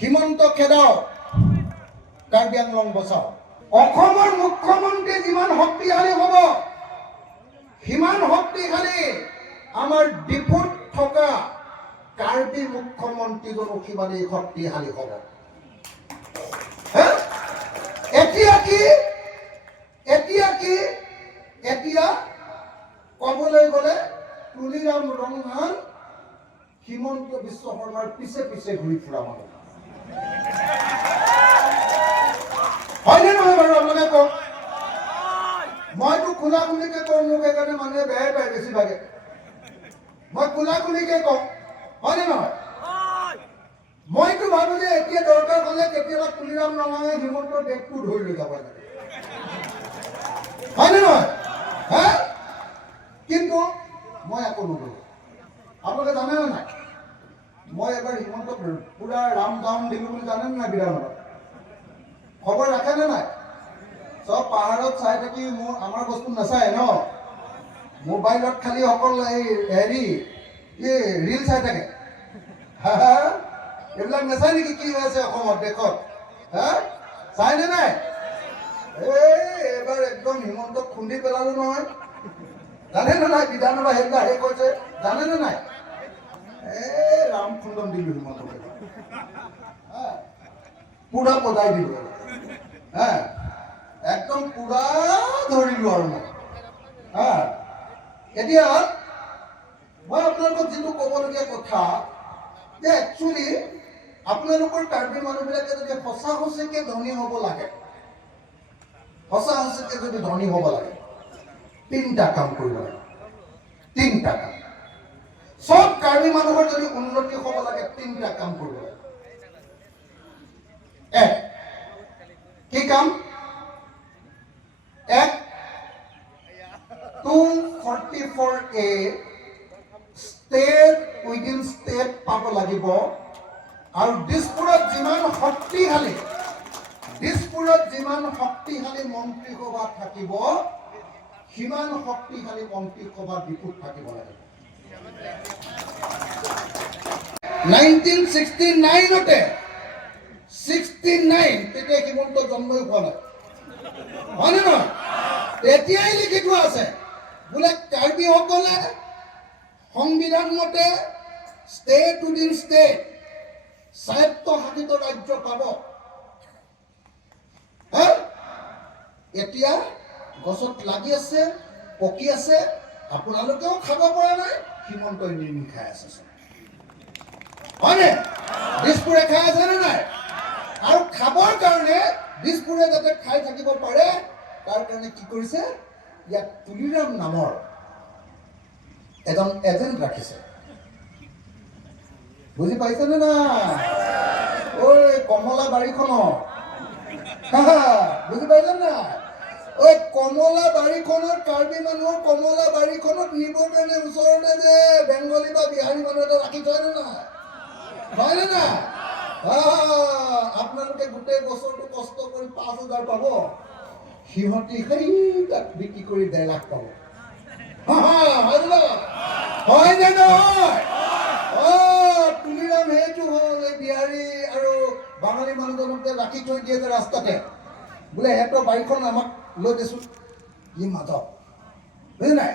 হিমন্ত খেদাও, কাৰ্বি আংলং বচাও। অসমৰ মুখ্যমন্ত্ৰী যিমান শক্তিশালী হ'ব, সিমান শক্তিশালী আমাৰ ডিপুত থকা কাৰ্বি মুখ্যমন্ত্ৰীজনো সিমানেই শক্তিশালী হ'ব। এতিয়া ক'বলৈ গ'লে তুলিৰাম ৰংহান হিমন্ত বিশ্ব শৰ্মাৰ পিছে পিছে ঘূৰি ফুৰা মানুহ। হয়নে নহয় বাৰু? আপোনালোকে কওক। মইতো খোলা খুলিকে কওঁ, মোক সেইকাৰণে মানুহে বেয়াই পায় বেছিভাগে। মই খোলা খুলিকে কওঁ, হয়নে নহয়? মইতো ভাবো যে এতিয়া দৰকাৰ হ'লে কেতিয়াবা তুলিৰাম ৰঙাঙে হিমন্তৰ বেগটো ধৰি লৈ যাব লাগে, হয়নে নহয়? কিন্তু মই একো নকৰো। আপোনালোকে জানেনে নাই, মই এবাৰ হিমন্তক পুৰা ৰাম ডাউন দিলো বুলি জানেনে নাই? বিধানসভাত খবৰ ৰাখেনে নাই? চব পাহাৰত চাই থাকি আমাৰ বস্তু নাচায় ন, মোবাইলত খালি অকল এই ৰিল চাই থাকে। এইবিলাক নাচায় নেকি কি হৈ আছে অসমত দেশত? চাইনে নাই? এইবাৰ একদম হিমন্তক খুন্দি পেলালো নহয়, জানেনে নাই? বিধানসভা সেইবিলাক শেষ হৈছে, জানেনে নাই? ৰাম খুন্দন দিলো হিমন্তক, পুৰা বজাই দিলো, একদম পুৰা ধৰিলো আৰু মই। এতিয়া মই আপোনালোকক যিটো ক'বলগীয়া কথা যে একচুৱেলি আপোনালোকৰ কাৰ্বি মানুহবিলাকে যদি সঁচা সঁচিকে ধনী হ'ব লাগে, সঁচা সঁচিকে যদি ধনী হ'ব লাগে, 3টা কাম কৰিব লাগে। 3টা কাম। চব কাৰ্বি মানুহৰ যদি উন্নতি হ'ব লাগে, 3টা কাম কৰিব লাগে। কি কাম? 244A ষ্টেট উইদিন ষ্টেট পাব লাগিব। আৰু দিছপুৰত যিমান শক্তিশালী মন্ত্ৰীসভা থাকিব, সিমান শক্তিশালী মন্ত্ৰীসভা ডিপুত থাকিব লাগিব। 1969 তেতিয়া হিমন্ত জন্মই হোৱা নাই, হয়নে নহয়? তেতিয়াই লিখি থোৱা আছে বোলে কাৰ্বিসকলে সংবিধান মতে ষ্টেট উইদিন ষ্টেট স্বায়ত্তশাসিত ৰাজ্য পাব। এতিয়া গছত লাগি আছে, পকি আছে, আপোনালোকেও খাব পৰা নাই, হিমন্তই নিৰ্মি খাই আছে, হয়নে? দিছপুৰে খাই আছে নে নাই? আৰু খাবৰ কাৰণে দিছপুৰে যাতে খাই থাকিব পাৰে, তাৰ কাৰণে কি কৰিছে, ইয়াত তুলিৰাম নামৰ এজন এজেণ্ট ৰাখিছে। বুজি পাইছেনে না? ঐ কমলা বাৰীখনৰ, বুজি পাইছে না? ঐ কমলা বাৰীখনত কাৰ্বি মানুহৰ কমলা বাৰীখনত নিবৰ কাৰণে ওচৰতে যে বেংগলী বা বিহাৰী মানুহ এটা ৰাখি থয়নে নাই? হয়নে না? আপোনালোকে গোটেই বছৰটো কষ্ট কৰি 5,000 পাব, সিহঁতি সেই তাক বিক্ৰী কৰি 1.5 লাখ পাব। হয়নে নহয়? তুলিৰাম সেইটো হ'ল এই বিহাৰী আৰু বাঙালী মানুহজনক ৰাখি থৈ দিয়ে যে ৰাস্তাতে, বোলে সিহঁতৰ বাৰীখন আমাক লৈ দিছো। ই মাধৱ, বুজি নাই?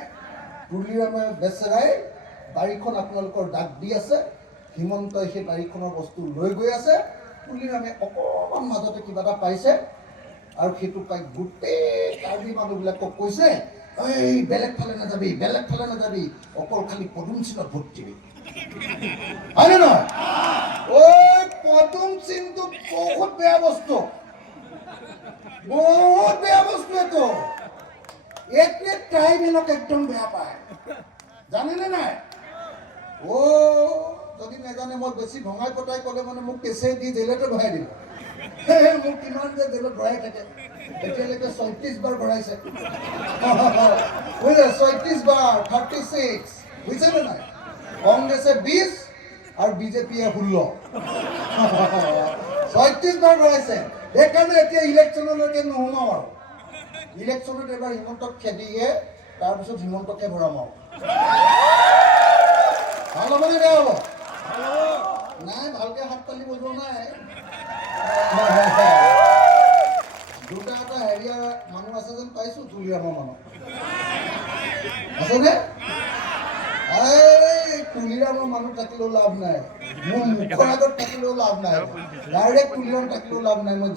তুলিৰামে বেচেৰাই বাৰীখন আপোনালোকৰ দাগ দি আছে, হিমন্তই সেই বাৰীখনৰ বস্তু লৈ গৈ আছে, তুলিৰামে অকণমান মাজতে কিবা এটা পাইছে, আৰু সেইটো পাই গোটেই কাৰ্বি মানুহবিলাকক কৈছে, এই বেলেগ ফালে নাযাবি, বেলেগ ফালে নাযাবি, অকল খালি পদুম চিনত ভোট দিবি, হয়নে নহয়? পদুম চিনটো বহুত বেয়া বস্তু, বহুত বেয়া বস্তু। এইটোৱে ট্ৰাইবেলক একদম বেয়া পায়, জানেনে নাই? যদি নাজানে, মই বেছি ভঙাই পতাই ক'লে মানে মোক কেঁচে দি জেলতে ভৰাই দিব। মোক কিমান যে জেলত ভৰাই থাকে, এতিয়ালৈকে 34 বাৰ ভৰাইছে, 34 বাৰ, 36, বুজিছেনে নাই? কংগ্ৰেছে 20 আৰু বিজেপিয়ে 16, 36 বাৰ ভৰাইছে। সেইকাৰণে এতিয়া ইলেকশ্যনলৈকে নোসোমাও আৰু। ইলেকশ্যনত এবাৰ হিমন্তক খেদিয়ে, তাৰপিছত হিমন্তকে ভৰাম আৰু। ভাল হ'বনে বেয়া হ'ব? নাই, ভালকে হাত তালি বজোৱা নাই। আছেনে? এই তুলিৰামৰ মানুহ থাকিলেও লাভ নাই, মোৰ মুখৰ আগত থাকিলেও লাভ নাই, ডাইৰেক্ট তুলিৰাম থাকিলেও লাভ নাই। মই